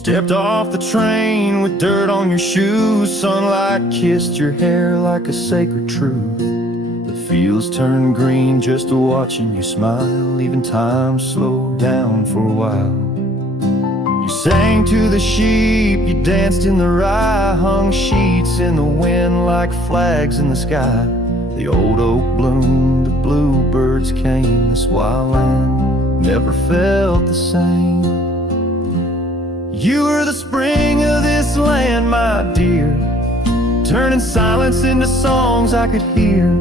Stepped off the train with dirt on your shoes. Sunlight kissed your hair like a sacred truth. The fields turned green just watching you smile. Even time slowed down for a while. You sang to the sheep, you danced in the rye, hung sheets in the wind like flags in the sky. The old oak bloomed, the bluebirds came. This wild land never felt the same. You were the spring of this land, my dear, turning silence into songs I could hear.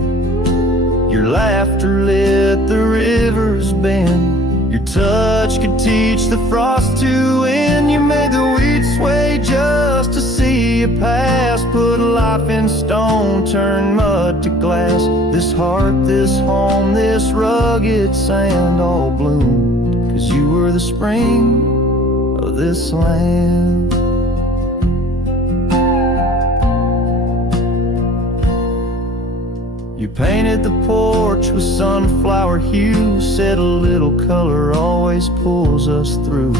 Your laughter lit the river's bend. Your touch could teach the frost to end. You made the wheat sway just to see you pass. Put life in stone, turn mud to glass. This heart, this home, this rugged sand all bloomed 'cause you were the spring of this land. You painted the porch with sunflower hue, said a little color always pulls us through.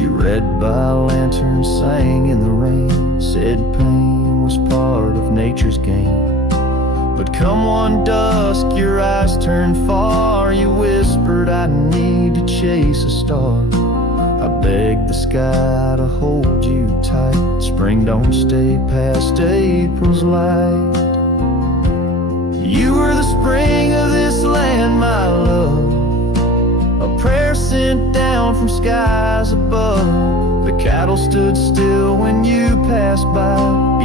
You read by lanterns, sang in the rain, said pain was part of nature's game. But come one dusk, your eyes turned far. You whispered, I need to chase a star. I begged the sky to hold you tight. Spring don't stay past April's light. You were the spring of this land, my love, a prayer sent down from skies above. The cattle stood still when you passed by.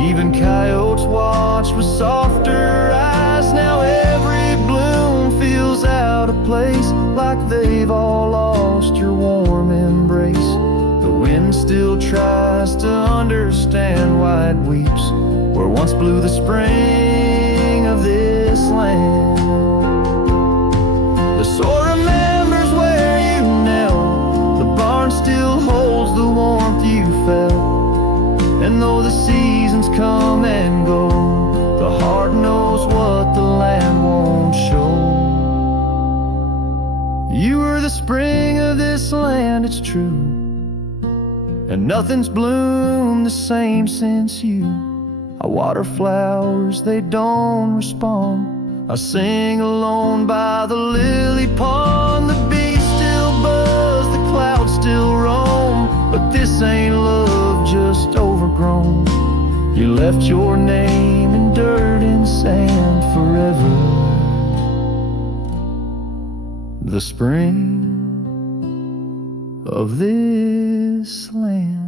Even coyotes watched with softer eyes. Now every bloom feels out of place, like they've all lost your warm embrace. The wind still tries to understand why it weeps where once blew the spring of this land. The soil remembers where you knelt. The barn still holds the warmth you felt. And though the seasons come and go, the heart knows what the land won't show. You were the spring of this land, it's true, and nothing's bloomed the same since you. I water flowers, they don't respond. I sing alone by the lily pond. The bees still buzz, the clouds still roam, but this ain't love just overgrown. You left your name in dirt and sand forever. The spring of this land.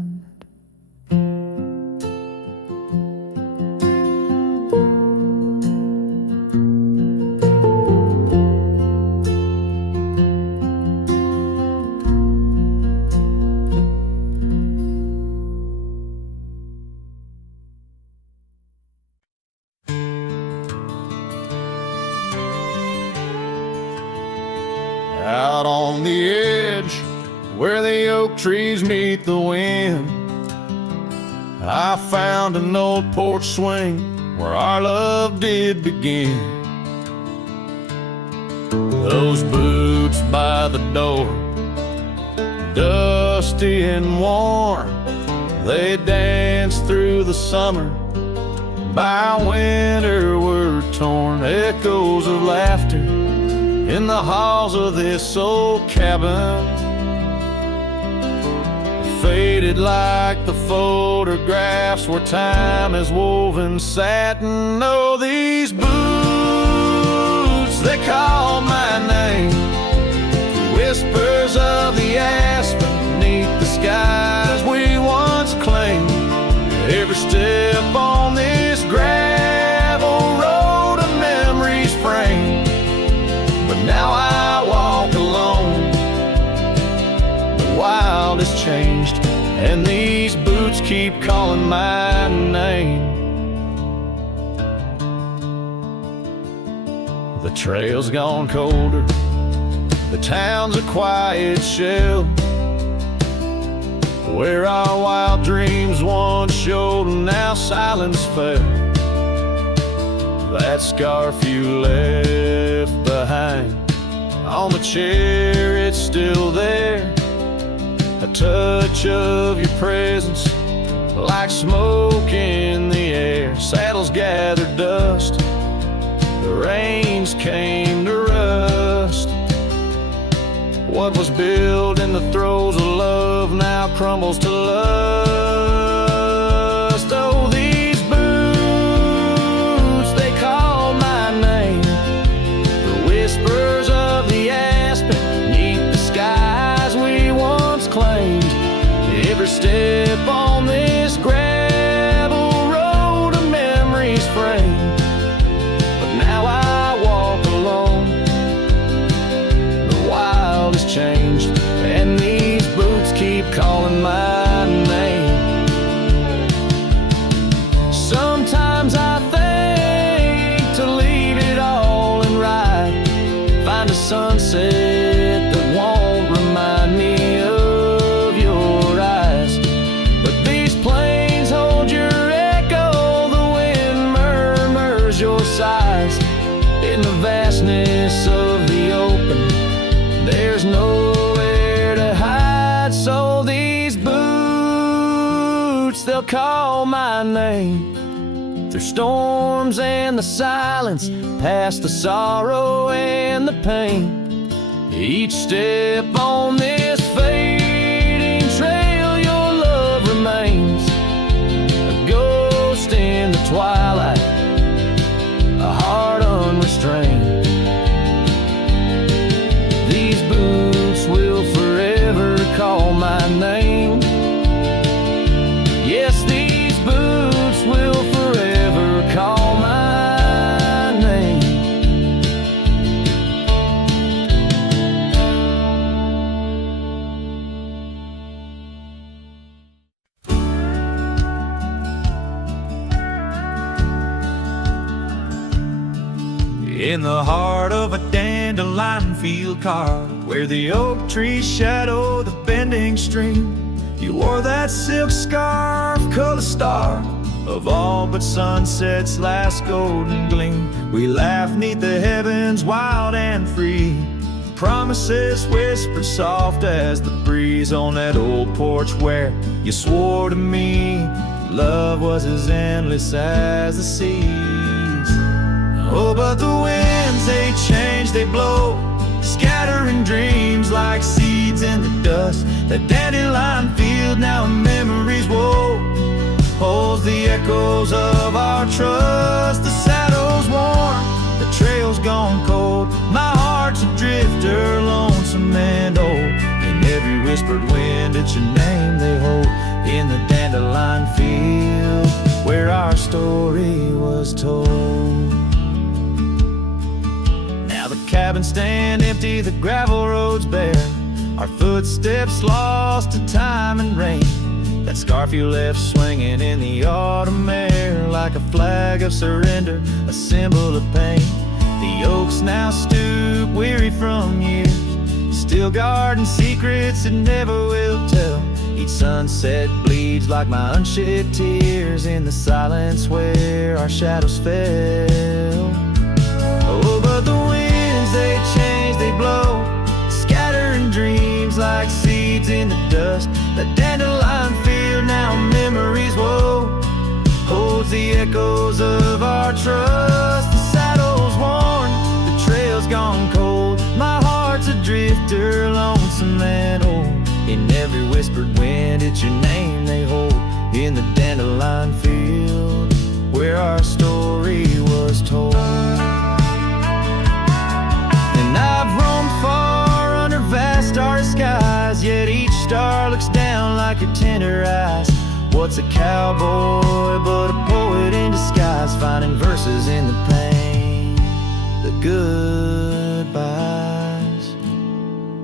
Out on the edge, where the oak trees meet the wind, I found an old porch swing where our love did begin. Those boots by the door, dusty and worn, they danced through the summer, by winter were torn. Echoes of laughter in the halls of this old cabin, faded like the photographs where time has woven satin. Oh, these boots, they call my name, whispers of the aspen beneath the skies we once claimed. Every step on this gravel road a memory's framed, but now I walk alone. The wild has changed, and these boots keep calling my name. The trail's gone colder, the town's a quiet shell, where our wild dreams once showed and now silence fell. That scarf you left behind on the chair, it's still there, a touch of your presence like smoke in the air. Saddles gathered dust, the reins came to rust. What was built in the throes of love now crumbles to lust. Oh, these boots, they call my name. The whispers of the aspen neath the skies we once claimed. Every step on this gravel road a memory's framed. But now I walk alone, the wild has changed, and these boots keep calling my name. Sometimes I think to leave it all and ride, find a sunset that won't remind me of your eyes. But these plains hold your echo, the wind murmurs your sighs. In the vastness of the open, there's nowhere to hide. So these boots, they'll call my name. Through storms and the silence, past the sorrow and the pain. Each step on this fading trail, your love remains. A ghost in the twilight, a heart unrestrained. These boots will forever call my name. Yes, these boots will forever call my name. In the heart of a dandelion field carved, where the oak trees shadow the bending stream, you wore that silk scarf, color star of all but sunset's last golden gleam. We laughed neath the heavens wild and free, promises whispered soft as the breeze on that old porch where you swore to me love was as endless as the seas. Oh, but the winds, they change, they blow, scattering dreams like seeds in the dust. That dandelion field, now memories woe, holds the echoes of our trust. The saddle's worn, the trail's gone cold, my heart's a drifter, lonesome and old. In every whispered wind, it's your name they hold. In the dandelion field, where our story was told. Cabins stand empty, the gravel roads bare, our footsteps lost to time and rain. That scarf you left swinging in the autumn air, like a flag of surrender, a symbol of pain. The oaks now stoop, weary from years, still guarding secrets that never will tell. Each sunset bleeds like my unshed tears in the silence where our shadows fell. Oh, but the they change, they blow, scattering dreams like seeds in the dust. The dandelion field, now memories woe, holds the echoes of our trust. The saddle's worn, the trail's gone cold, my heart's a drifter, lonesome and old. In every whispered wind, it's your name they hold. In the dandelion field, where our story was told. I've roamed far under vast starry skies, yet each star looks down like your tender eyes. What's a cowboy but a poet in disguise, finding verses in the pain, the goodbyes.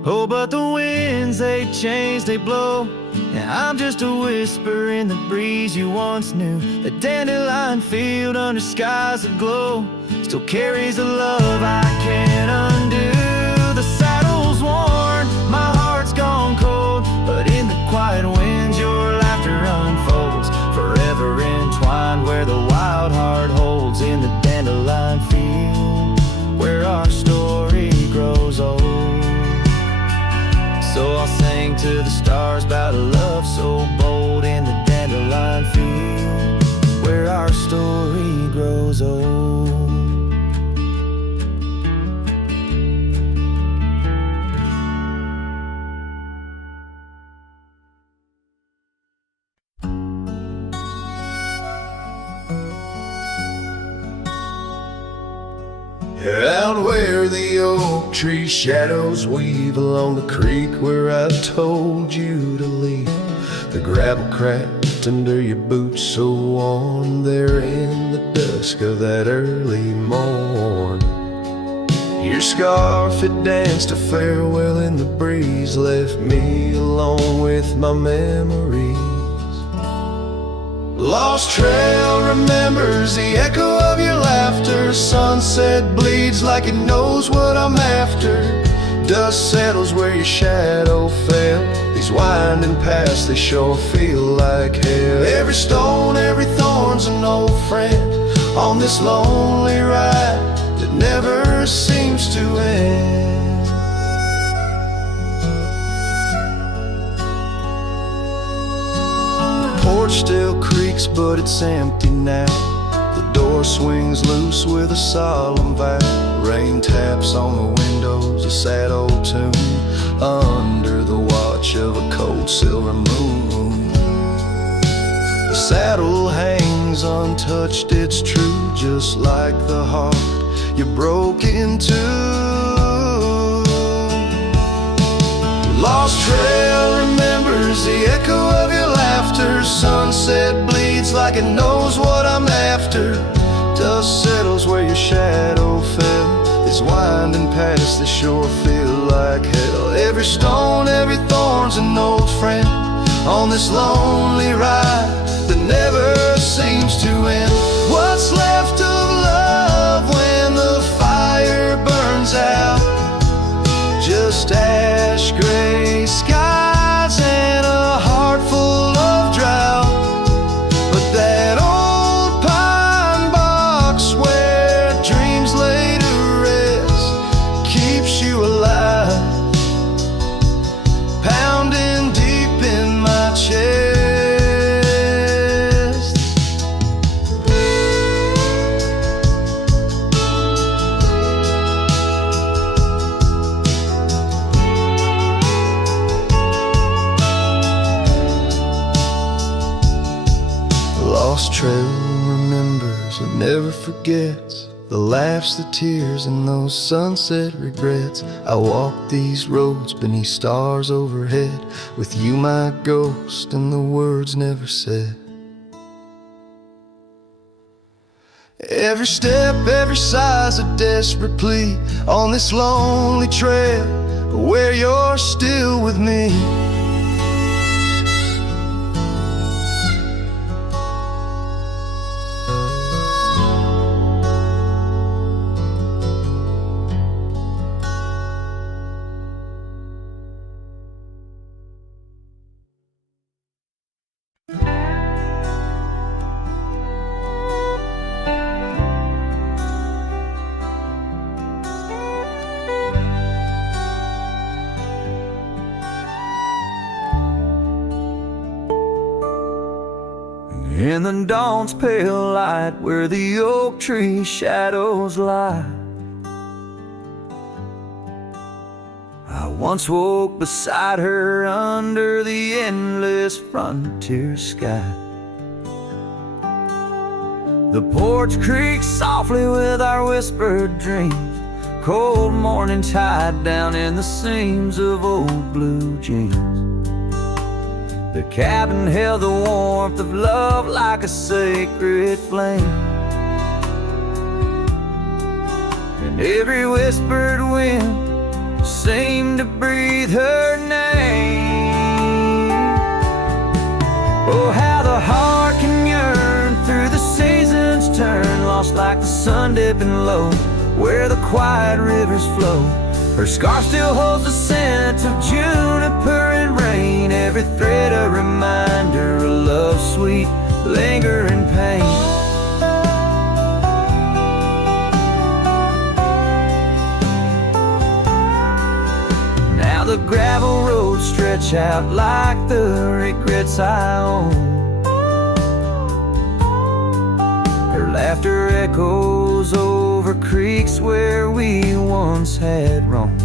Oh, but the winds, they change, they blow, and I'm just a whisper in the breeze you once knew. The dandelion field under skies aglow still carries a love I can't undo. The saddle's worn, my heart's gone cold, but in the quiet winds your laughter unfolds, forever entwined where the wild heart holds. In the dandelion field, where our story grows old. So I'll sing to the stars about a love so bold. Out where the oak tree shadows weave along the creek where I told you to leave. The gravel cracked under your boots so worn there in the dusk of that early morn. Your scarf had danced a farewell in the breeze, left me alone with my memories. Lost trail remembers the echo of your laughter. Sunset bleeds like it knows what I'm after. Dust settles where your shadow fell. These winding paths, they sure feel like hell. Every stone, every thorn's an old friend on this lonely ride that never seems to end. The porch still creaks, but it's empty now. The door swings loose with a solemn vow. Rain taps on the windows, a sad old tune, under the watch of a cold silver moon. The saddle hangs untouched, it's true, just like the heart you broke into. Lost trail remembers the echo of your laughter. Sunset bleeds like it knows what I'm after. Dust settles where your shadow fell. These winding paths, they sure feel like hell. Every stone, every thorn's an old friend on this lonely ride that never seems to end. What's left of love when the fire burns out? Just ash gray skies and a heart full of drought. But that old pine box where dreams lay to rest keeps you alive, pounding deep in my chest. Lost trail remembers and never forgets the laughs, the tears, and those sunset regrets. I walk these roads beneath stars overhead, with you my ghost and the words never said. Every step, every sigh's a desperate plea on this lonely trail where you're still with me. In the dawn's pale light where the oak tree shadows lie, I once woke beside her under the endless frontier sky. The porch creaks softly with our whispered dreams, cold morning tide down in the seams of old blue jeans. The cabin held the warmth of love like a sacred flame, and every whispered wind seemed to breathe her name. Oh, how the heart can yearn through the seasons turn, lost like the sun dipping low where the quiet rivers flow. Her scarf still holds the scent of juniper and rain, every thread a reminder of love's sweet, lingering pain. Now the gravel roads stretch out like the regrets I own. Her laughter echoes over creeks where we once had roamed.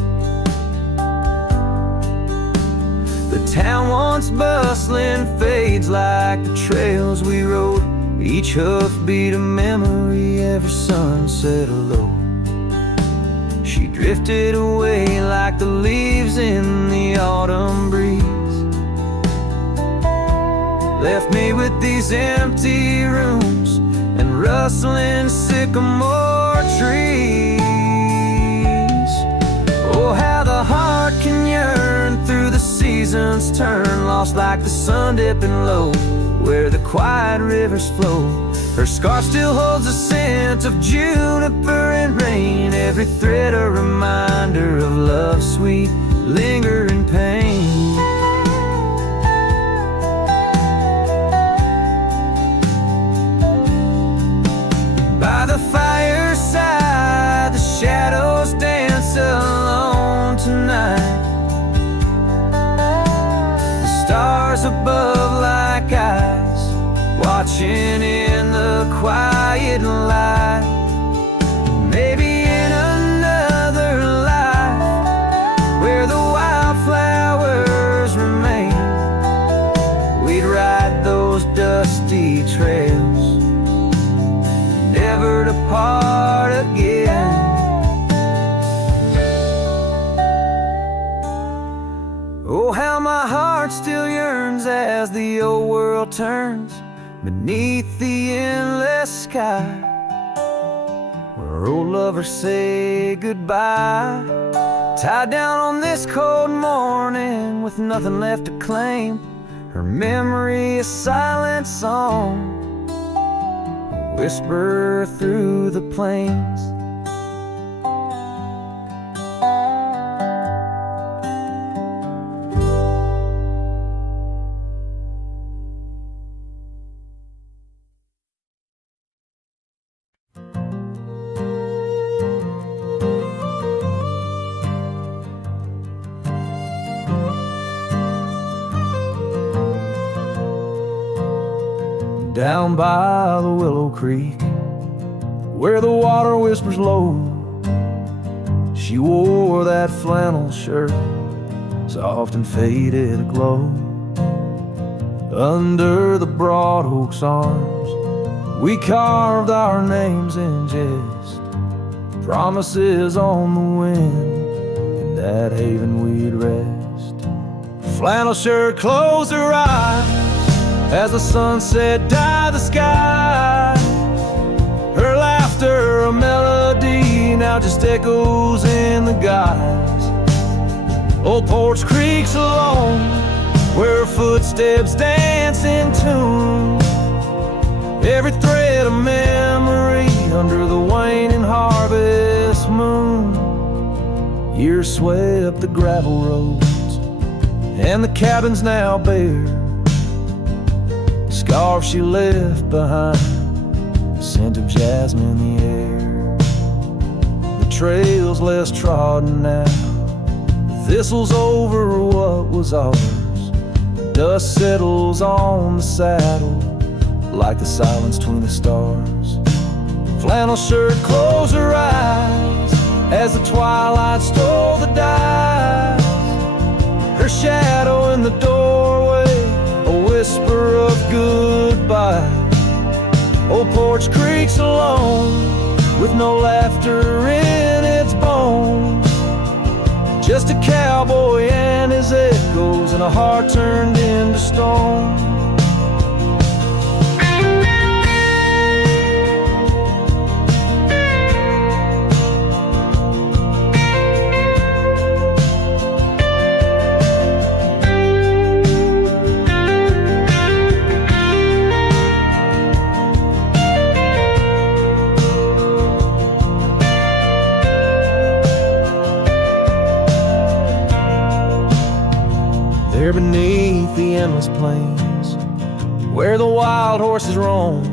The town once bustling fades like the trails we rode, each hoofbeat a memory, every sunset a low. drifted away like the leaves in the autumn breeze. Left me with these empty rooms and rustling sycamore trees. Oh, how the heart can yearn through the seasons turn, lost like the sun dipping low where the quiet rivers flow. Her scarf still holds the scent of juniper and rain, every thread a reminder of love's sweet lingering pain. By the fireside, the shadows dance alone tonight. The stars above like eyes, watching in the quiet light. Maybe in another life, where the wildflowers remain, we'd ride those dusty trails, never to part again. Oh, how my heart still yearns as the old world turns beneath the endless sky, where old lovers say goodbye, tied down on this cold morning with nothing left to claim. Her memory a silent song, whisper through the plains. Down by the Willow Creek, where the water whispers low, she wore that flannel shirt, soft and faded aglow. Under the broad oak's arms, we carved our names in jest, promises on the wind, in that haven we'd rest. Flannel shirt closed her eyes as the sunset dyed the sky. Her laughter, a melody, now just echoes in the guise. Old Porch Creek's alone, where her footsteps dance in tune. Every thread a memory under the waning harvest moon. Years swept the gravel roads, and the cabin's now bare. Scarf she left behind, the scent of jasmine in the air. The trail's less trodden now, the thistle's over what was ours. The dust settles on the saddle like the silence between the stars. Flannel shirt closed her eyes as the twilight stole the dice. Her shadow in the doorway, a whisper of goodbye. Old Porch Creek's alone, with no laughter in its bones. Just a cowboy and his echoes, and a heart turned into stone. There beneath the endless plains, where the wild horses roam,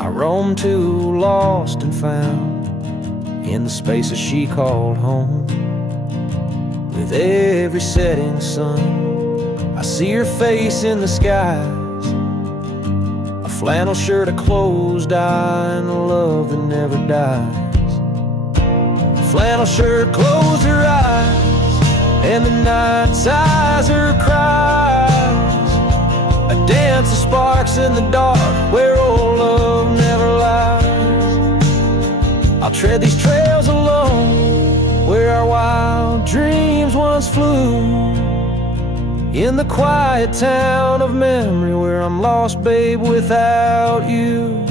I roamed too, lost and found, in the spaces she called home. With every setting sun, I see her face in the skies. A flannel shirt, a closed eye, and a love that never dies. A flannel shirt closed her eyes, and the night sighs her cries. A dance of sparks in the dark, where old love never lies. I'll tread these trails alone, our wild dreams once flew, in the quiet town of memory where I'm lost, babe, without you.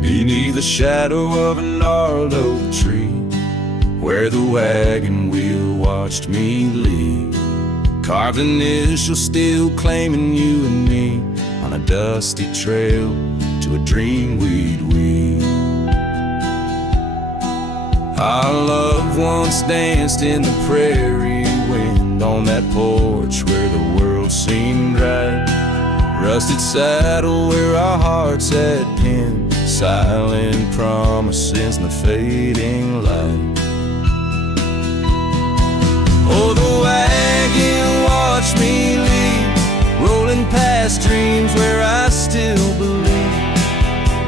Beneath the shadow of a gnarled oak tree, where the wagon wheel watched me leave, carved initials still claiming you and me, on a dusty trail to a dream we'd weave. Our loved ones danced in the prairie wind, on that porch where the world seemed right, rusted saddle where our hearts had pinned, silent promises in the fading light. Oh, the wagon watched me leave, rolling past dreams where I still believe.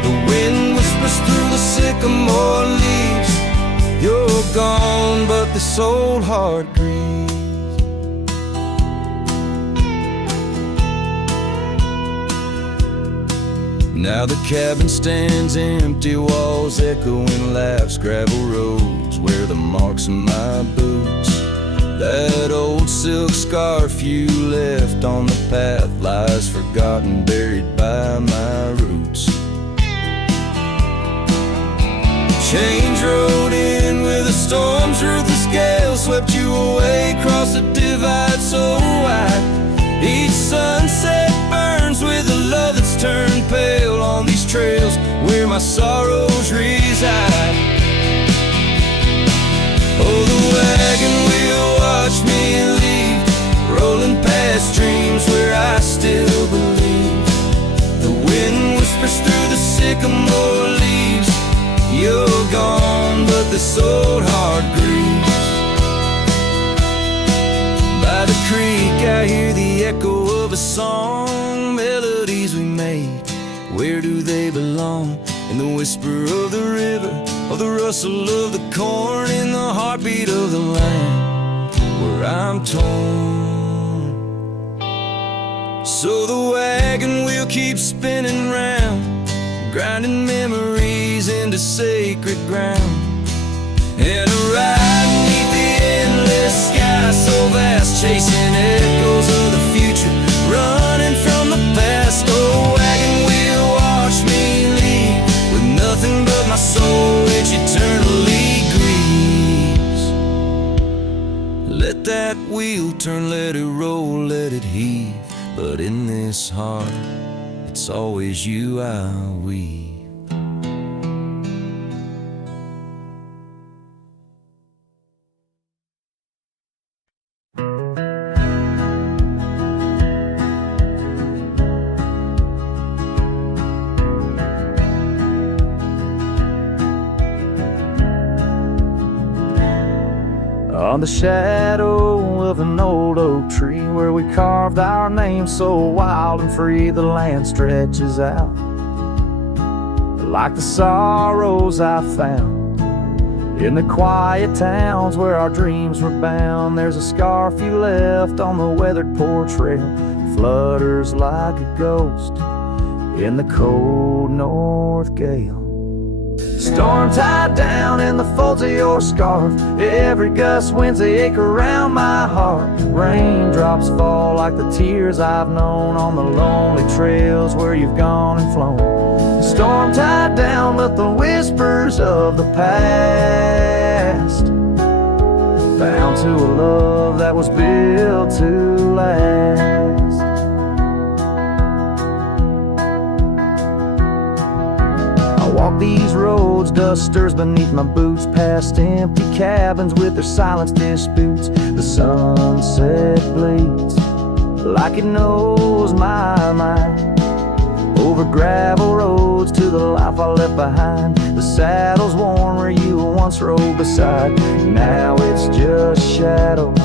The wind whispers through the sycamore leaves, you're gone, but this old heart grieves. Now the cabin stands empty, walls echoing laughs, gravel roads where the marks of my boots. That old silk scarf you left on the path lies forgotten, buried by my roots. Change rode in with a storm's ruthless gale, swept you away across the divide so wide. Each sunset burns with a love that's turned pale on these trails where my sorrows reside. Oh, the wagon wheel watched me leave, rolling past dreams where I still believe. The wind whispers through the sycamore leaves, you're gone, but this old heart grieves. By the creek I hear the echo of a song, melodies we made, where do they belong? In the whisper of the river, of the rustle of the corn, in the heartbeat of the land where I'm torn. So the wagon wheel keeps spinning round, grinding memories into sacred ground. And a ride beneath the endless sky so vast, chasing echoes of the future, running from the past. Oh, wagon wheel watch me leave, with nothing but my soul which eternally grieves. Let that wheel turn, let it roll, let it heave, but in this heart it's always you I weave. On the shadow of an old oak tree, where we carved our names so wild and free, the land stretches out like the sorrows I found in the quiet towns where our dreams were bound. There's a scarf you left on the weathered porch rail, flutters like a ghost in the cold north gale. Storm tied down in the folds of your scarf, every gust winds ache around my heart. Raindrops fall like the tears I've known on the lonely trails where you've gone and flown. Storm tied down, let the whispers of the past, bound to a love that was built to last. roads, dusters beneath my boots, past empty cabins with their silenced disputes. The sunset bleeds like it knows my mind, over gravel roads to the life I left behind. The saddle's worn where you once rode beside. Now it's just shadows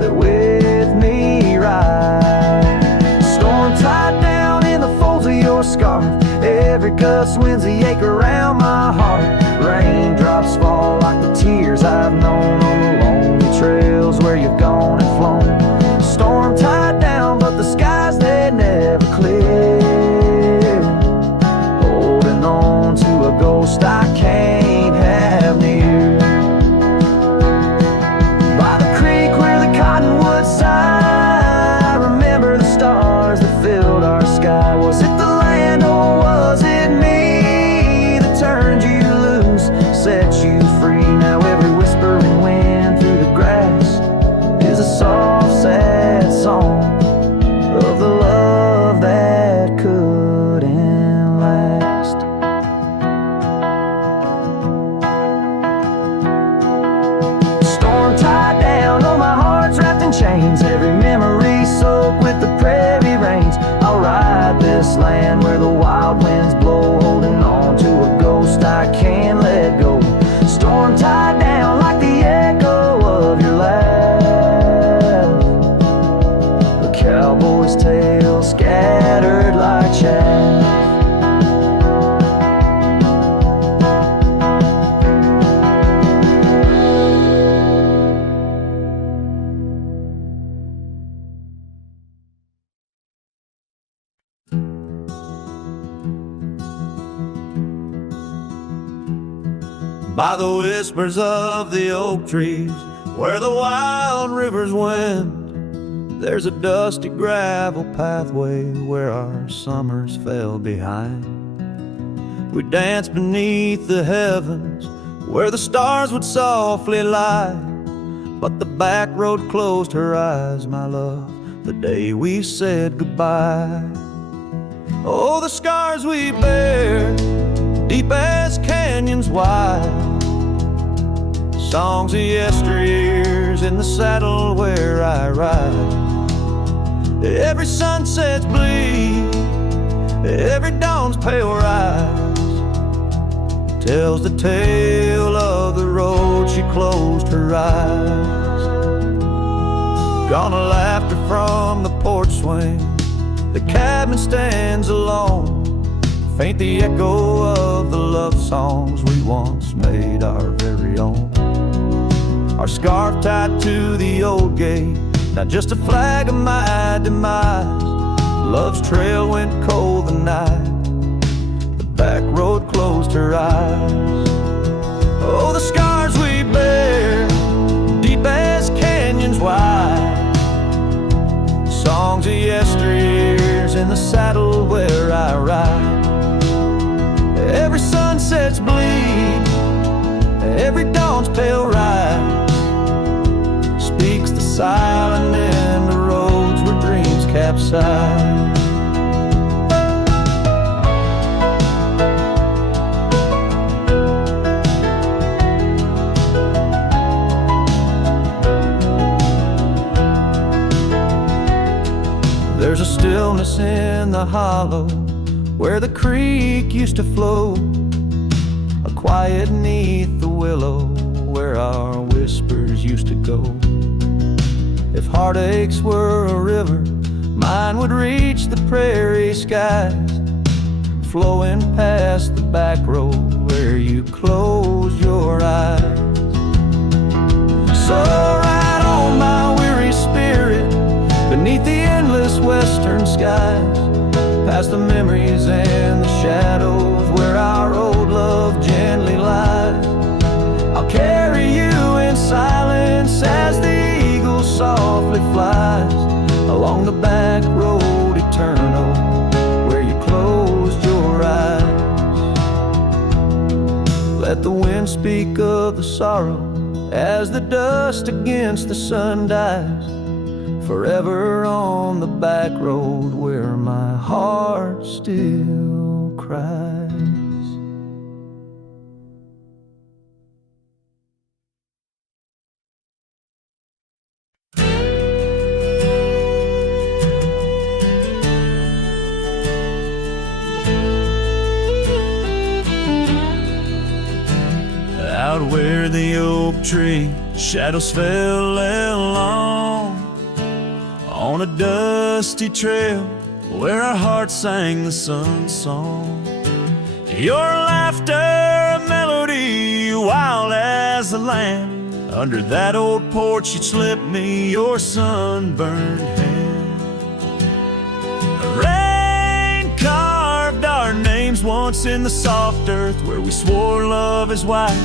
that with me ride. Storm tied down in the folds of your scarf, every gust winds the ache around my heart. Raindrops fall like the tears I've known on the lonely trails where you've gone and flown. Storm tied down, but the skies they never clear. Holding on to a ghost I can't have near. By the creek where the cottonwoods sigh, I remember the stars that filled our sky. Was it the land or was it me that turned you loose, set you free? Now every whispering wind through the grass is a soft, sad song of the love that couldn't last. Storm tied down, oh my heart's wrapped in chains, every memory soaked with the prairie rains. I'll ride this land where the wild winds blow, holding on to a ghost I can't let go. Storm tied down like the echo of your laugh, a cowboy's tail scattered like chaff. By the whispers of the oak trees, where the wild rivers wend, there's a dusty gravel pathway where our summers fell behind. We danced beneath the heavens where the stars would softly lie, but the back road closed her eyes, my love, the day we said goodbye. Oh, the scars we bear, deep as canyons wide, songs of yesteryears in the saddle where I ride. Every sunset's bleed, every dawn's pale rise tells the tale of the road she closed her eyes. Gone a laughter from the porch swing, the cabin stands alone, faint the echo of the love songs we once made our very own. Our scarf tied to the old gate, not just a flag of my demise. Love's trail went cold the night, the back road closed her eyes. Oh, the scars we bear, deep as canyons wide, songs of yesteryears in the saddle where I ride. Every sunset's bleed, every dawn's pale rise speaks the silent in the roads where dreams capsize. There's a stillness in the hollow where the creek used to flow, a quiet neath the willow where our whispers used to go. If heartaches were a river, mine would reach the prairie skies, flowing past the back road where you closed your eyes. So ride on my weary spirit beneath the endless western skies, past the memories and the shadows where our old love gently lies. I'll carry you in silence as the eagle softly flies along the back road eternal where you closed your eyes. Let the wind speak of the sorrow as the dust against the sun dies, forever on the back road where my heart still cries. the oak tree, shadows fell along on a dusty trail where our hearts sang the sun song. Your laughter, a melody, wild as the land. Under that old porch you'd slip me your sunburned hand. Rain carved our names once in the soft earth where we swore love is wide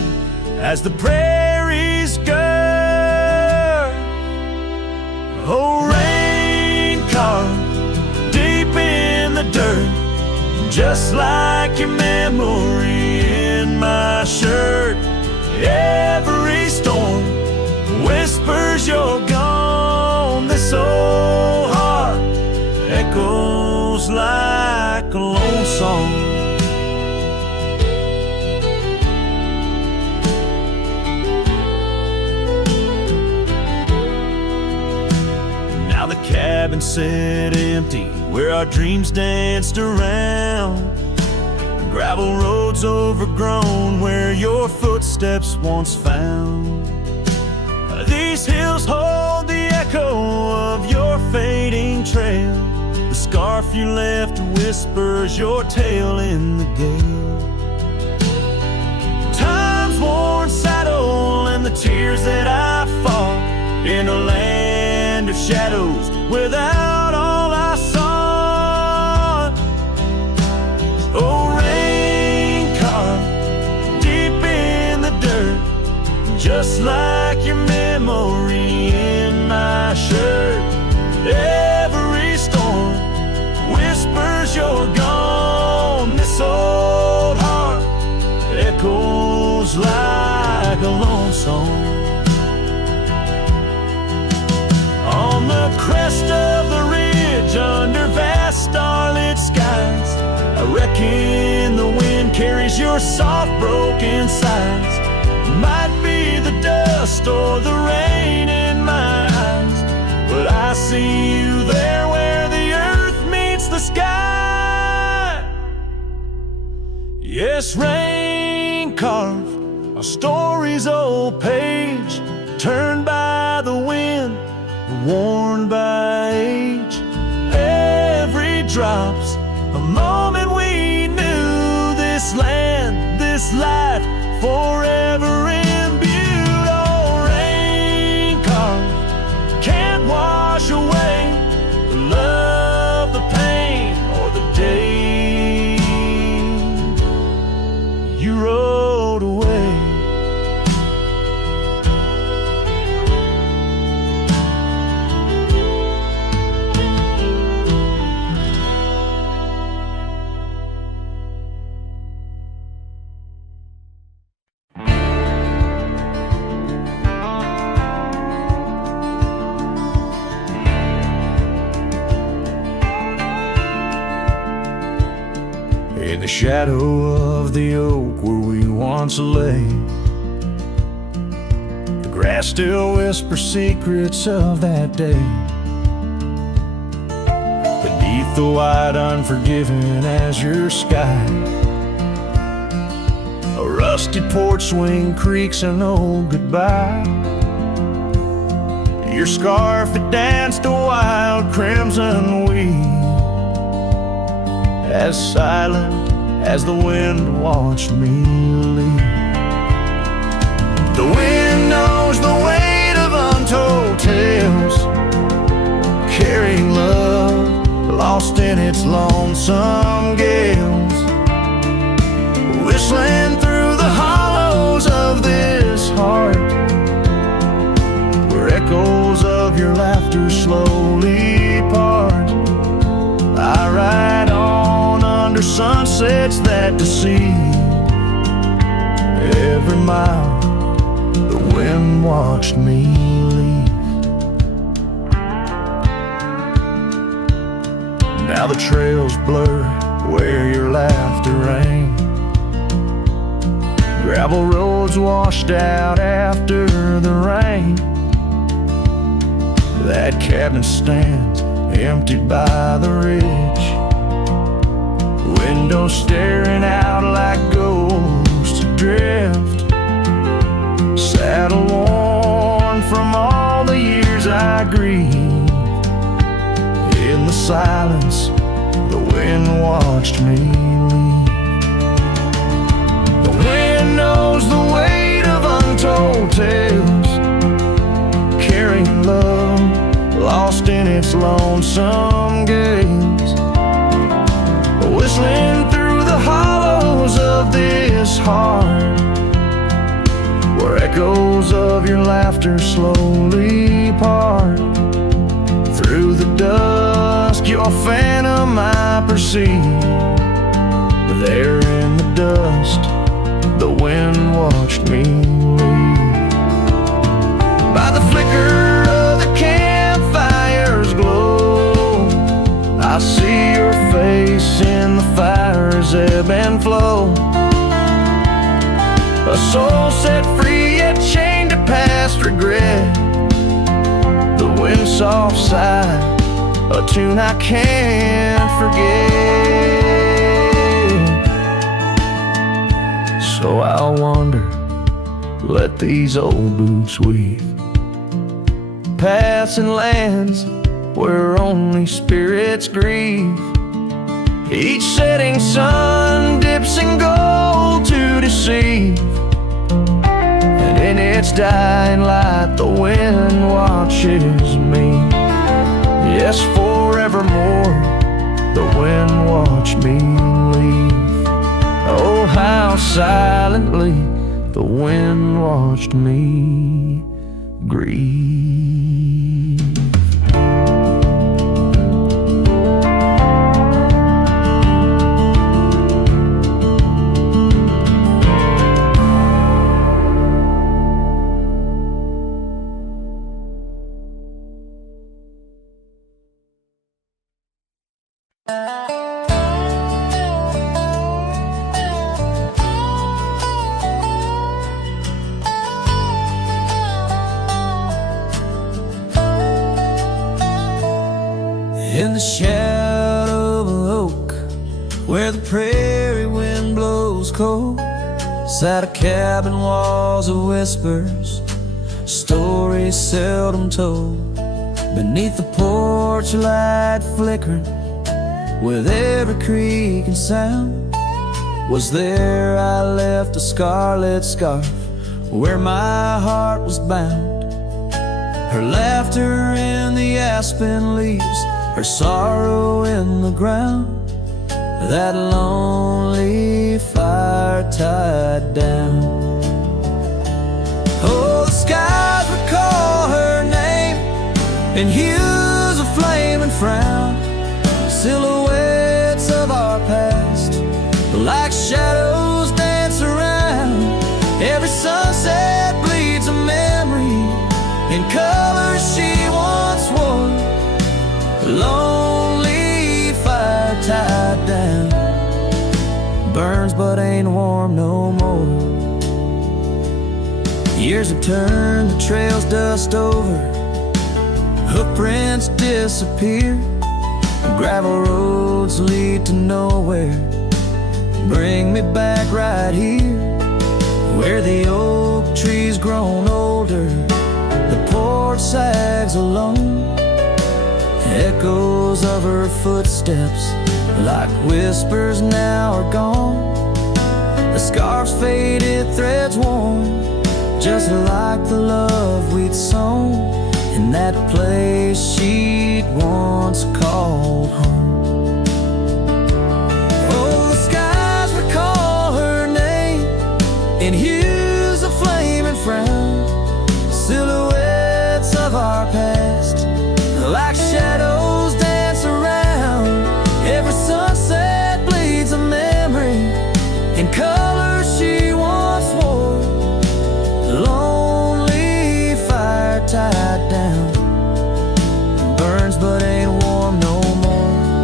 as the prairie's girth. Oh, rain carved deep in the dirt, just like your memory in my shirt. Every storm whispers you're gone. This old heart echoes like a lone song. Now the cabin sat empty where our dreams danced around. Gravel roads overgrown where your footsteps once found. These hills hold the echo of your fading trail. The scarf you left whispers your tale in the gale. Time's worn saddle and the tears that I fought in a land of shadows without all I sought. Oh, just like your memory in my shirt. Every storm whispers you're gone. This old heart echoes like a lone song. On the crest of the ridge under vast starlit skies, I reckon the wind carries your soft broken sighs. Might be the dust or the rain in my eyes, but I see you there where the earth meets the sky. Yes, rain carved a story's old page, turned by the wind, worn by age. Every drop's a moment we knew. This land, this life, forever imbued. Oh, rain carved can't wash away the love, the pain, or the day you rode away. In the shadow of the oak where we once lay, the grass still whispers secrets of that day. Beneath the white unforgiving azure sky, a rusty porch swing creaks an old goodbye. Your scarf had danced a wild crimson weed, as silent as the wind watched me leave. The wind knows the weight of untold tales, carrying love lost in its lonesome gales, whistling through the hollows of this heart, where echoes of your laughter slowly part. I ride on under sunsets that deceive. Every mile the wind watched me leave. Now the trails blur where your laughter rang. Gravel roads washed out after the rain. That cabin stands emptied by the ridge, windows staring out like ghosts adrift. battle worn from all the years I grieved. In the silence, the wind watched me leave. The wind knows the weight of untold tales, carrying love lost in its lonesome gaze, whistling through the hollows of this heart, where echoes of your laughter slowly part. Through the dusk, your phantom I perceive. There in the dust, the wind watched me leave. By the flicker of the campfire's glow, I see your face in the fire's ebb and flow. A soul set free yet chained to past regret. The wind's soft sigh, a tune I can't forget. So I'll wander, let these old boots weave, passing lands where only spirits grieve. Each setting sun dips in gold to deceive, and in its dying light the wind watches me. Yes, forevermore the wind watched me leave. Oh, how silently the wind watched me grieve. In the shadow of an oak, where the prairie wind blows cold, sat a cabin, walls of whispers, stories seldom told. Beneath the porch light flickering, with every creak and sound, was there I left a scarlet scarf where my heart was bound. Her laughter in the aspen leaves, her sorrow in the ground, that lonely fire tied down. Oh, the skies recall her name in hues of flame and frown, silhouettes of our past, like shadows dance around. Every sunset bleeds a memory in colors she once wore. Lonely fire tied down, burns but ain't warm no more. Years have turned the trails dust over, hoofprints disappear, gravel roads lead to nowhere. Bring me back right here, where the oak tree's grown older, the porch sags alone. Echoes of her footsteps, like whispers, now are gone. The scarf's faded, threads worn, just like the love we'd sown in that place she'd once called home. Oh, the skies recall her name in hues of flame and frown, silhouettes of our past, like shadows dance around. Every sunset bleeds a memory in colors she once wore. Lonely fire tied down, burns but ain't warm no more.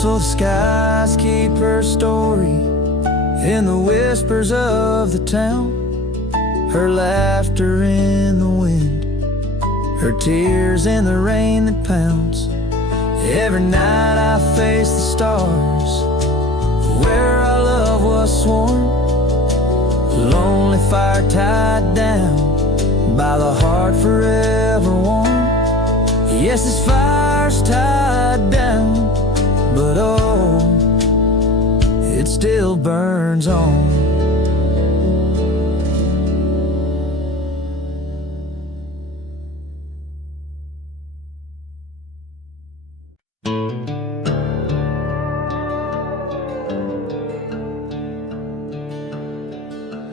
So the skies keep her story in the whispers of the town, her laughter in the wind, her tears in the rain that pounds. Every night I face the stars where our love was sworn, lonely fire tied down by the heart forever warm. Yes, this fire's tied down, but oh, it still burns on.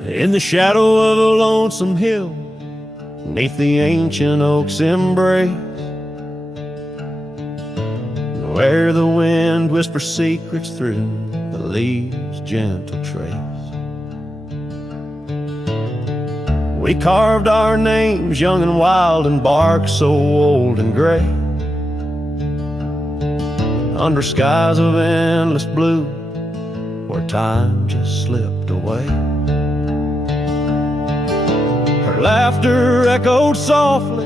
In the shadow of a lonesome hill, neath the ancient oak's embrace, where the wind whispers secrets through the leaves' gentle trace, we carved our names young and wild in bark so old and gray, under skies of endless blue where time just slipped away. Her laughter echoed softly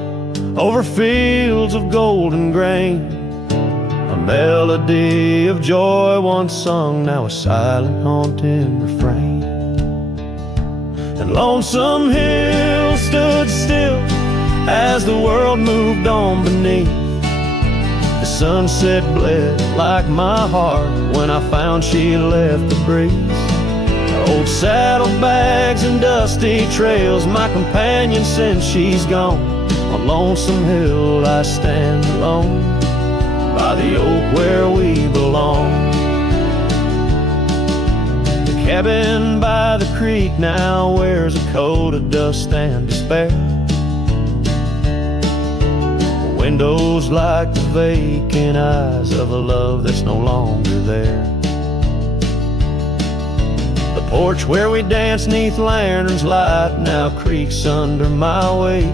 over fields of golden grain, a melody of joy once sung, now a silent haunting refrain. And Lonesome Hill stood still as the world moved on beneath. The sunset bled like my heart when I found she left the breeze. Old saddlebags and dusty trails, my companion since she's gone. On Lonesome Hill I stand alone, by the oak where we belong. The cabin by the creek now wears a coat of dust and despair. The windows like the vacant eyes of a love that's no longer there. The porch where we danced neath lanterns light now creaks under my weight.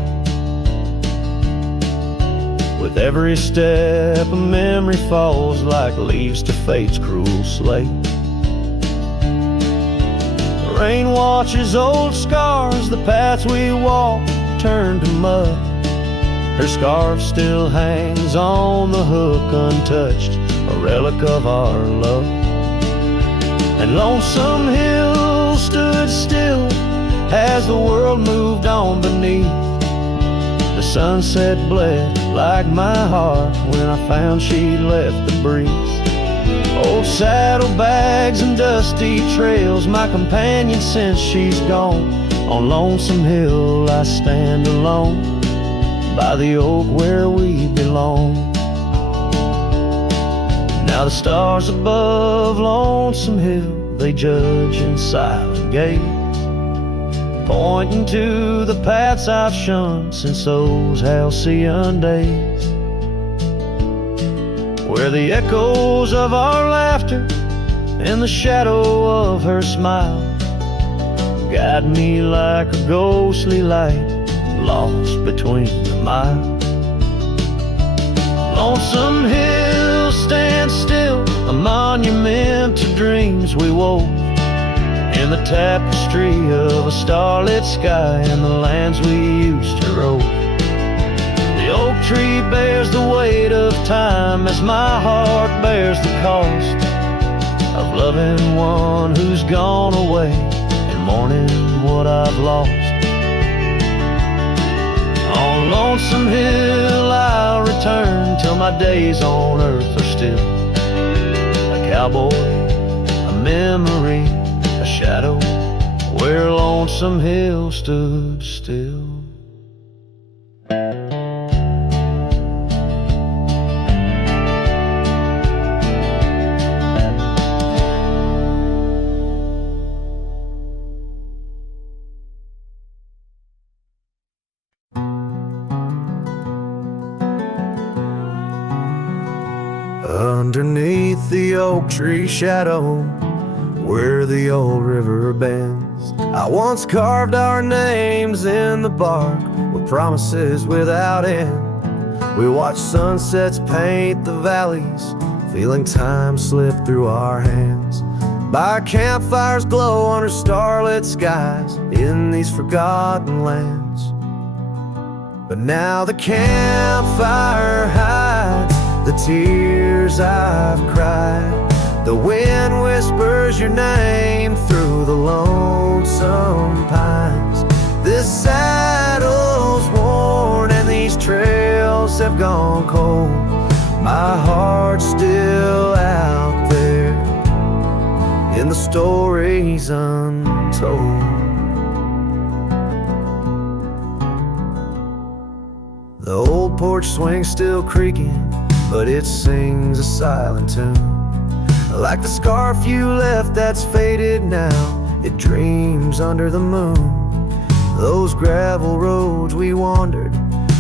With every step a memory falls like leaves to fate's cruel slate. The rain washes old scars, the paths we walked turned to mud. Her scarf still hangs on the hook untouched, a relic of our love. And Lonesome Hill stood still as the world moved on beneath. The sunset bled like my heart when I found she'd left the breeze. Old saddlebags and dusty trails, my companion since she's gone. On Lonesome Hill I stand alone, by the oak where we belong. Now the stars above Lonesome Hill, they judge in silent gaze, pointing to the paths I've shunned since those halcyon days, where the echoes of our laughter and the shadow of her smile guide me like a ghostly light lost between the miles. Lonesome Hill stands still, a monument to dreams we wove, in the tapestry of a starlit sky and the lands we used to rove. The oak tree bears the weight of time as my heart bears the cost of loving one who's gone away and mourning what I've lost. On Lonesome Hill I'll return till my days on earth are still a cowboy, a memory, a shadow, where Lonesome Hill stood still. Underneath the oak tree shadow, where the old river bends, I once carved our names in the bark with promises without end. We watched sunsets paint the valleys, feeling time slip through our hands. By campfires glow under starlit skies in these forgotten lands. But now the campfire hides the tears I've cried. The wind whispers your name through the lonesome pines. This saddle's worn and these trails have gone cold. My heart's still out there in the stories untold. The old porch swing's still creaking, but it sings a silent tune. Like the scarf you left that's faded now, it dreams under the moon. Those gravel roads we wandered,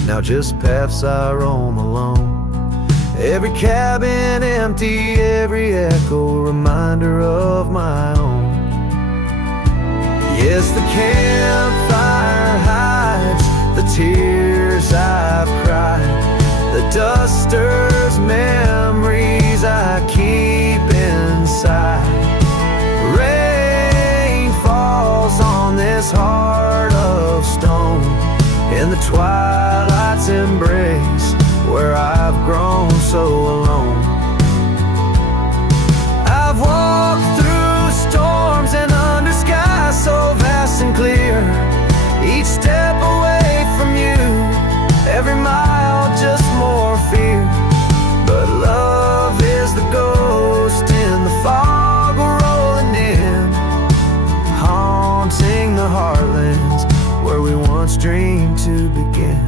now just paths I roam alone. Every cabin empty, every echo reminder of my own. Yes, the campfire hides the tears I've cried, the duster's memories I keep inside. Rain falls on this heart of stone in the twilight's embrace, where I've grown so alone. I've walked through storms and under skies so vast and clear. Each step away from you, every mile just more fear. But love is the ghost in the fog rolling in, haunting the heartlands where we once dreamed to begin.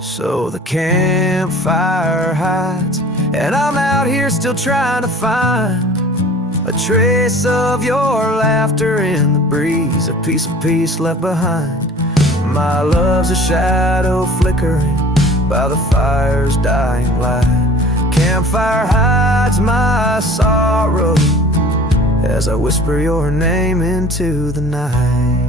So the campfire hides, and I'm out here still trying to find a trace of your laughter in the breeze, a piece of peace left behind. My love's a shadow flickering by the fire's dying light. Campfire hides my sorrow as I whisper your name into the night.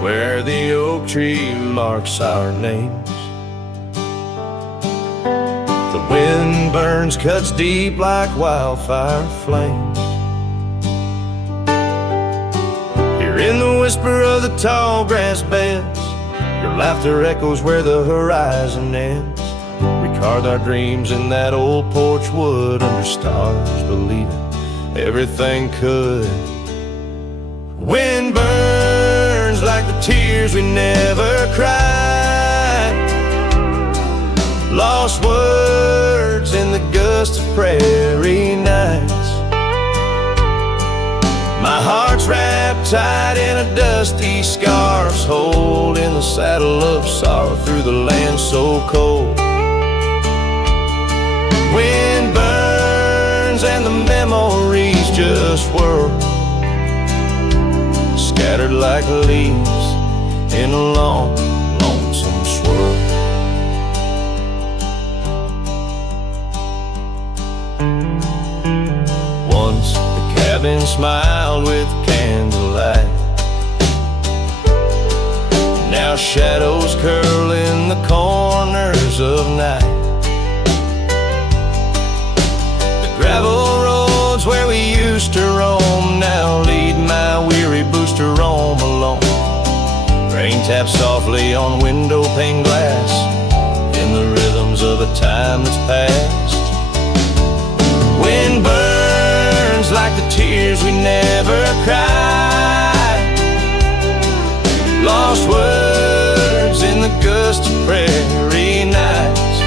Where the oak tree marks our names, the wind burns, cuts deep like wildfire flames. Here in the whisper of the tall grass beds, your laughter echoes where the horizon ends. We carved our dreams in that old porch wood under stars, believing everything could. Wind burns like the tears we never cried, lost words in the gust of prairie nights. My heart's wrapped tight in a dusty scarf's hold, in the saddle of sorrow through the land so cold. Wind burns and the memories just whirl, scattered like leaves in a long, lonesome swirl. Once the cabin smiled with candlelight, now shadows curl in the corners of night. The gravel roads where we used to roam now lead my weary boots to roam alone. Rain taps softly on window pane glass in the rhythms of a time that's past. Wind burns like the tears we never cried, lost words in the gust of prairie nights.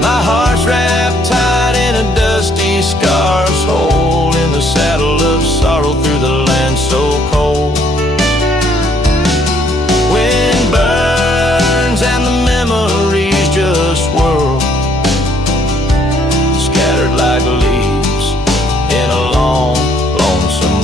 My heart's wrapped tight in a dusty scarf's hole, in the saddle of sorrow through the land so cold. Wind burns and the memories just whirl, scattered like leaves in a long, lonesome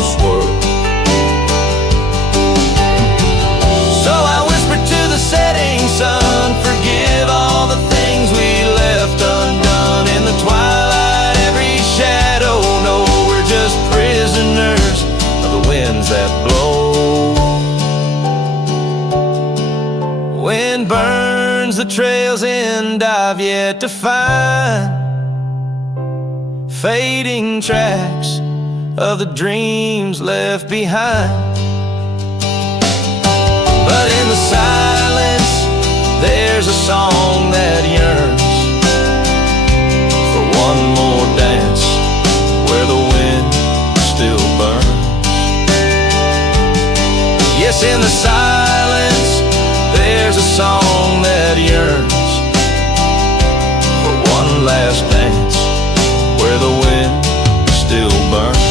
yet to find fading tracks of the dreams left behind. But in the silence, there's a song that yearns for one more dance where the wind still burns. Yes, in the silence, there's a song that yearns for one last dance where the wind still burns.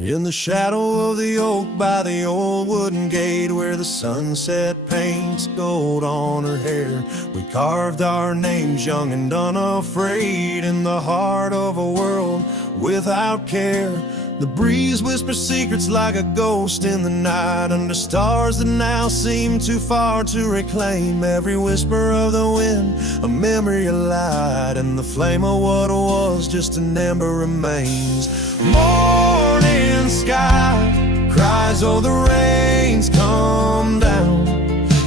In the shadow of the oak by the old wooden gate, where the sunset paints gold on her hair, we carved our names young and unafraid in the heart of a world without care. The breeze whispers secrets like a ghost in the night, under stars that now seem too far to reclaim. Every whisper of the wind, a memory of light, and the flame of what was just an ember remains. Morning sky cries, oh the rains come down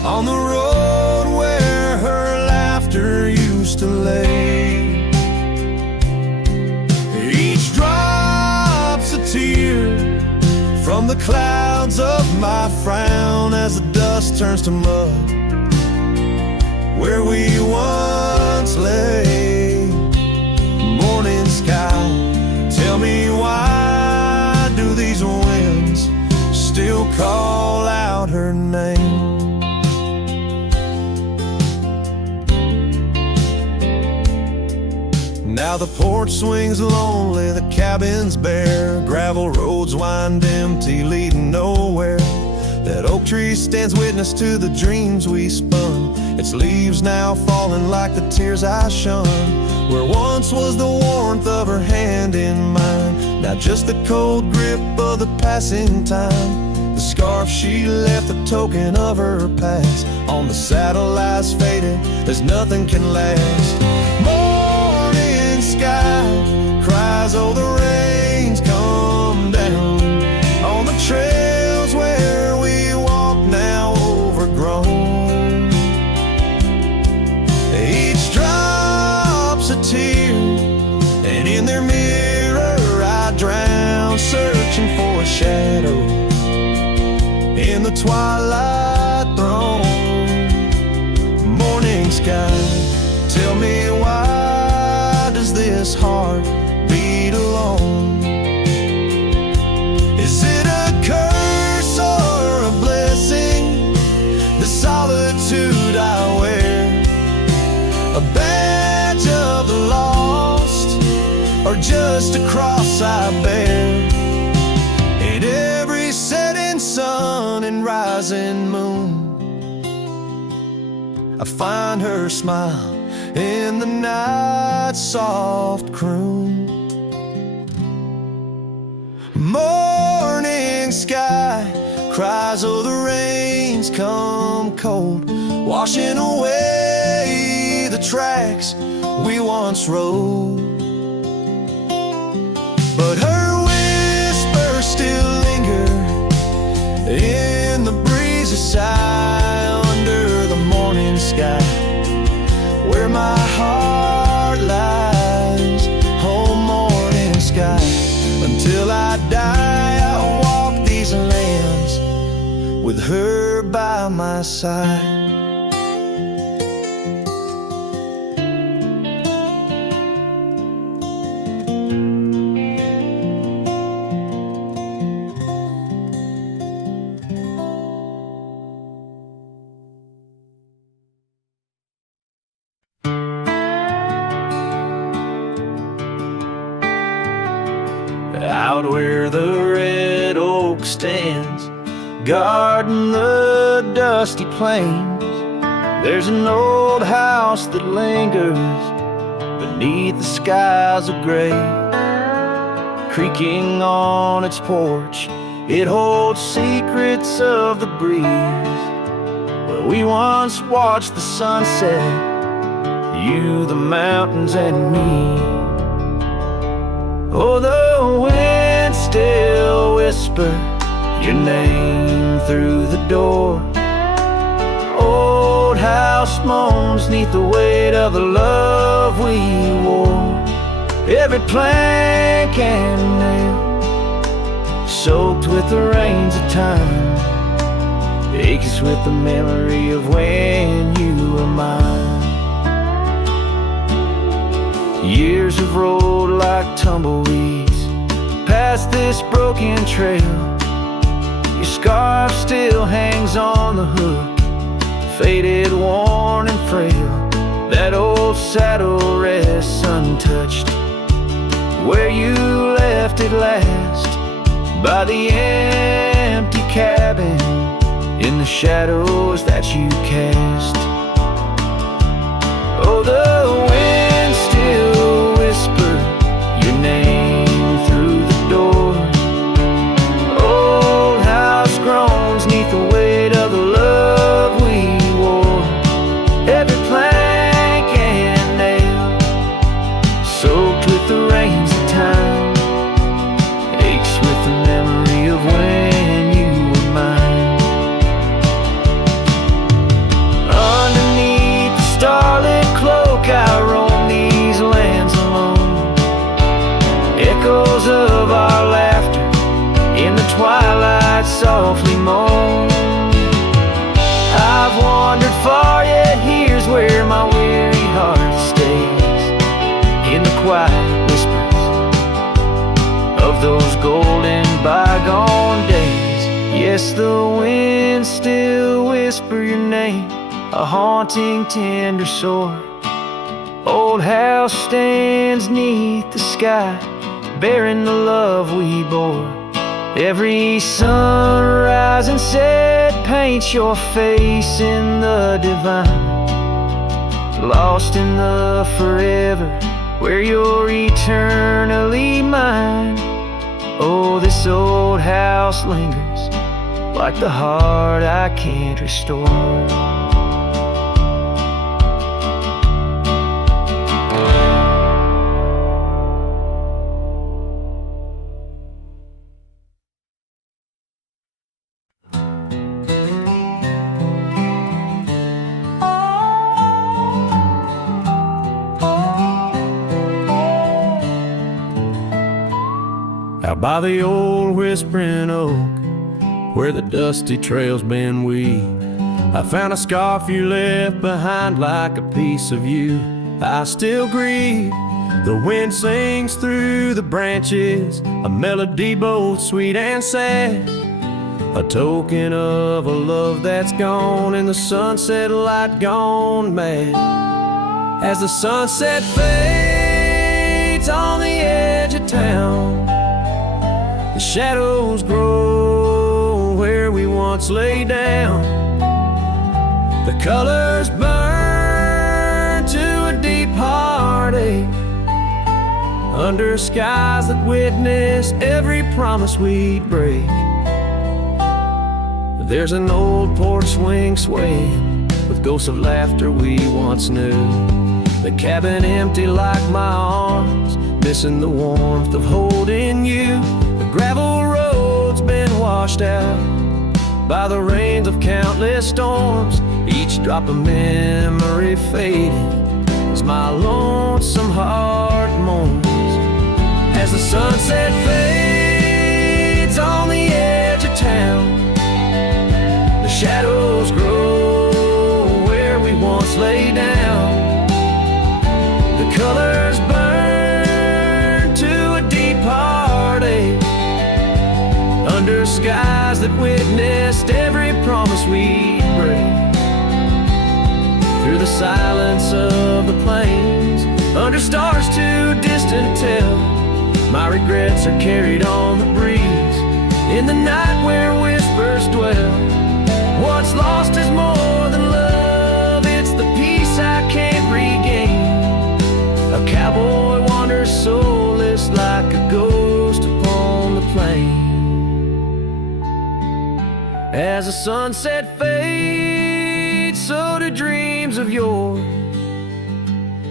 on the road where her laughter used to lay. Each drop's a tear from the clouds of my frown as the dust turns to mud where we once lay. Morning sky, tell me why do these winds still call out her name? Now the porch swings lonely, the cabin's bare, gravel roads wind empty, leading nowhere. That oak tree stands witness to the dreams we spun, its leaves now falling like the tears I shun. Where once was the warmth of her hand in mine, now just the cold grip of the passing time. The scarf she left, a token of her past, on the saddle lies faded as nothing can last. Morning sky cries, oh the rains come down on the trails where we walk now overgrown. Each drop's a tear, and in their mirror I drown, searching for a shadow in the twilight throne. Morning sky, tell me why does this heart beat alone? Is it a curse or a blessing, the solitude I wear? A badge of the lost, or just a cross I bear? In every setting sun and rising moon, I find her smile in the night's soft croon. Morning sky cries, oh the rains come cold, washing away the tracks we once rode. But her whispers still linger in the breezy sigh under the morning sky, where my heart lies. Oh morning sky, until I die I'll walk these lands with her by my side. Out where the red oak stands, guarding the dusty plains, there's an old house that lingers beneath the skies of gray. Creaking on its porch, it holds secrets of the breeze, where we once watched the sunset, you, the mountains, and me. Oh, the wind still whispers your name through the door. Old house moans neath the weight of the love we wore. Every plank and nail, soaked with the rains of time, aches with the memory of when you were mine. Years have rolled like tumbleweeds past this broken trail. Your scarf still hangs on the hook, faded, worn, and frail. That old saddle rests untouched where you left it last, by the empty cabin in the shadows that you cast. Oh, the wind still whispers your name through the door. Old house groans neath the weight of the love we wore. Every plank and nail, soaked with the rains of time, aches with the memory of when you were mine. Underneath the starlit cloak I roam these lands alone. Echoes of our laughter in the twilight softly moan. I've wandered far, yet here's where my weary heart stays, in the quiet whispers of those golden bygone days. Yes, the wind still whispers your name, a haunting tender sore. Old house stands neath the sky, bearing the love we bore. Every sunrise and set paints your face in the divine, lost in the forever where you're eternally mine. Oh, this old house lingers like the heart I can't restore. Out by the old whispering oak, where the dusty trails been weaved, I found a scarf you left behind like a piece of you I still grieve. The wind sings through the branches, a melody both sweet and sad, a token of a love that's gone and the sunset light gone mad. As the sunset fades on the edge of town, the shadows grow where we once lay down. The colors burn to a deep heartache under skies that witness every promise we'd break. There's an old porch swing swaying with ghosts of laughter we once knew. The cabin empty like my arms, missing the warmth of holding you. The gravel road's been washed out by the rains of countless storms, each drop of memory faded as my lonesome heart mourns. As the sunset fades on the edge of town, the shadows grow where we once lay down. The colors burn to a deep heartache under skies that witnessed every promise we'd break. Through the silence of the plains, under stars too distant to tell, my regrets are carried on the breeze in the night where whispers dwell. What's lost is more than love, it's the peace I can't regain. A cowboy wanders soulless like a ghost upon the plain. As the sunset fades, so do dreams of yore.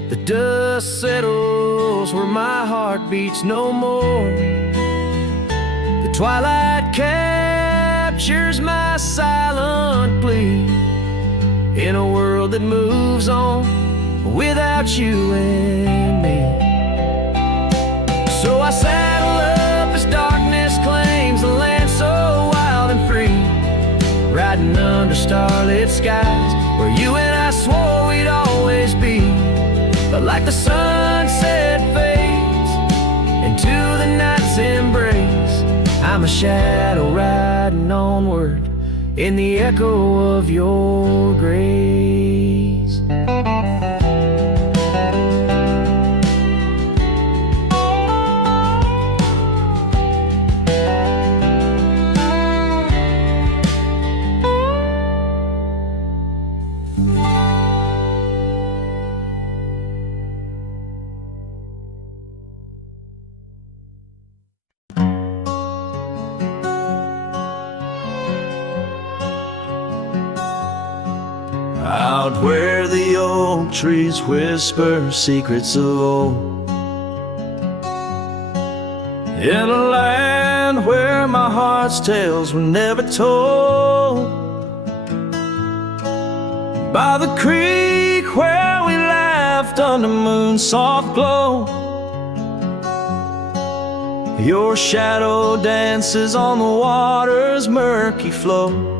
The dust settles where my heart beats no more. The twilight captures my silent plea in a world that moves on without you and me. So I saddle up as darkness claims the land so wild and free, riding under starlit skies where you and I swore we'd always be. But like the sunset fades into the night's embrace, I'm a shadow riding onward in the echo of your grace. Out where the old trees whisper secrets of old, in a land where my heart's tales were never told, by the creek where we laughed under moon's soft glow, your shadow dances on the water's murky flow.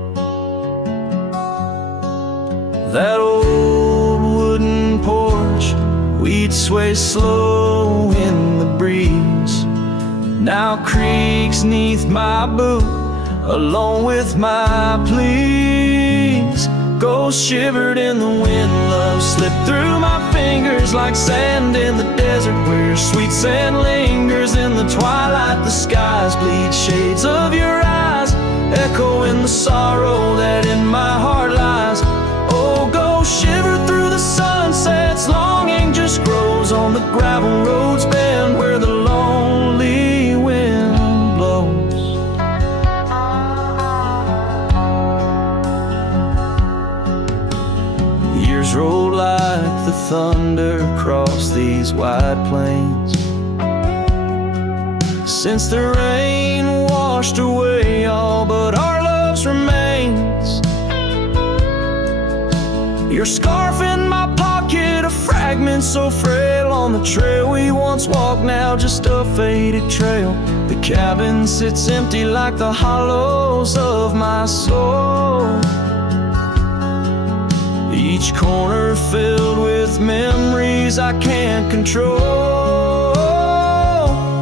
That old wooden porch, we'd sway slow in the breeze, now creaks neath my boot, along with my pleas. Ghosts shivered in the wind, love slipped through my fingers like sand in the desert, where your sweet sand lingers in the twilight. The skies bleed shades of your eyes, echoing the sorrow that in my heart lies. Oh, go shiver through the sunsets, longing just grows on the gravel roads bend where the lonely wind blows. Years roll like the thunder across these wide plains, since the rain washed away all but our love's remains. Your scarf in my pocket, a fragment so frail on the trail we once walked, now just a faded trail. The cabin sits empty like the hollows of my soul, each corner filled with memories I can't control.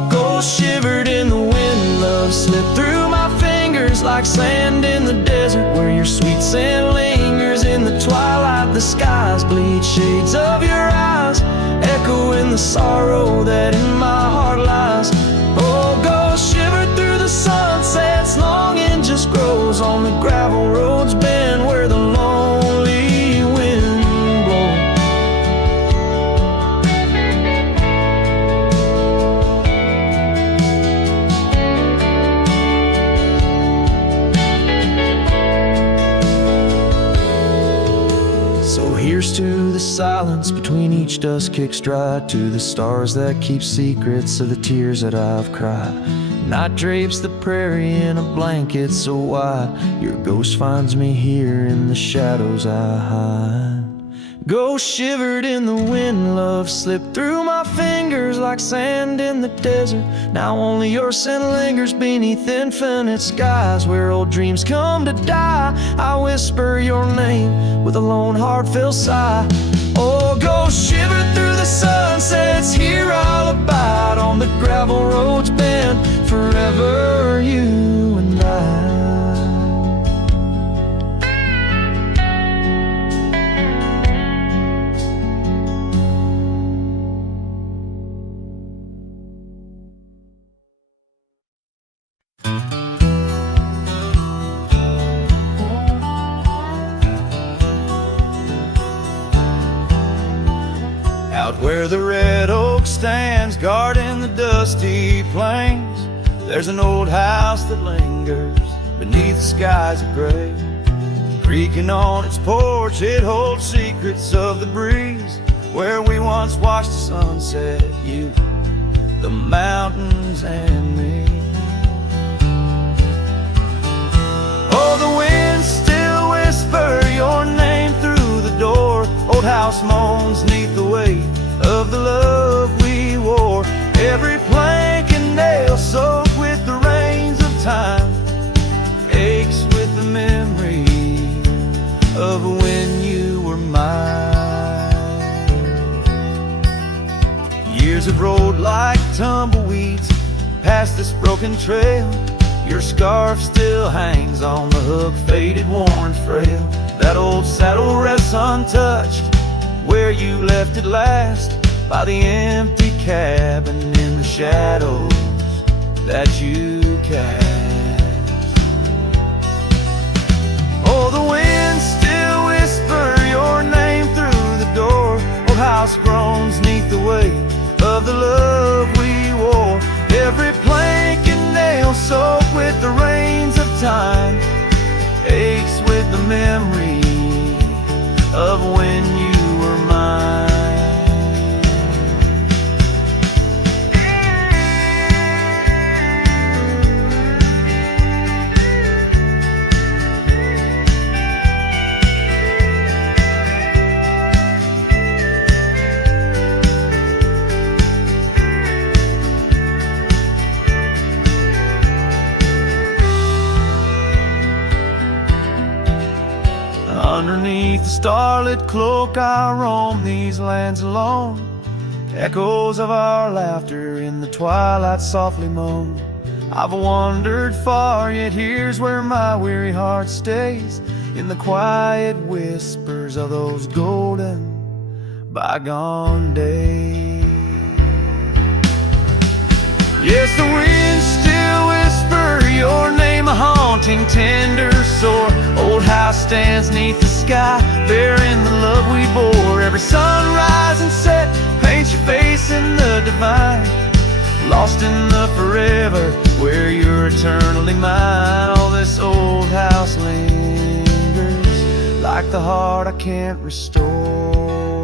Ghosts shivered in the wind, love slipped through my fingers like sand in the desert, where your sweet sand lingers in the twilight. The skies bleed shades of your eyes, echoing the sorrow that in my heart lies. Oh, ghosts shiver through the sunsets, longing just grows on the gravel roads bend where the lonely wind blows. So here's to the silence between each dust kicks dry, to the stars that keep secrets of the tears that I've cried. Night drapes the prairie in a blanket so wide, your ghost finds me here in the shadows I hide. Ghost shivered in the wind, love slipped through my fingers like sand in the desert, now only your scent lingers beneath infinite skies where old dreams come to die. I whisper your name with a lone heartfelt sigh. Oh, ghost shiver through the sunsets, here I'll abide on the gravel roads bend forever, you and I. Where the red oak stands guarding the dusty plains, there's an old house that lingers beneath the skies of gray. Creaking on its porch, it holds secrets of the breeze, where we once watched the sunset, you, the mountains, and me. Oh, the winds still whisper your name through the door. Old house moans neath the weight of the love we wore. Every plank and nail soaked with the rains of time aches with the memory of when you were mine. Years have rolled like tumbleweeds past this broken trail. Your scarf still hangs on the hook, faded, worn, frail. That old saddle rests untouched where you left it last, by the empty cabin in the shadows that you cast. Oh, the winds still whisper your name through the door. Old house groans neath the weight of the love we wore. Every plank and nail soaked with the rains of time aches with the memory of when you were mine. Underneath the starlit cloak I roam these lands alone. Echoes of our laughter in the twilight softly moan. I've wandered far, yet here's where my weary heart stays, in the quiet whispers of those golden bygone days. Yes, the winds still whisper your name, a haunting, tender, sore. Old house stands neath the sky, bearing the love we bore. Every sunrise and set paints your face in the divine, lost in the forever where you're eternally mine. All this old house lingers like the heart I can't restore.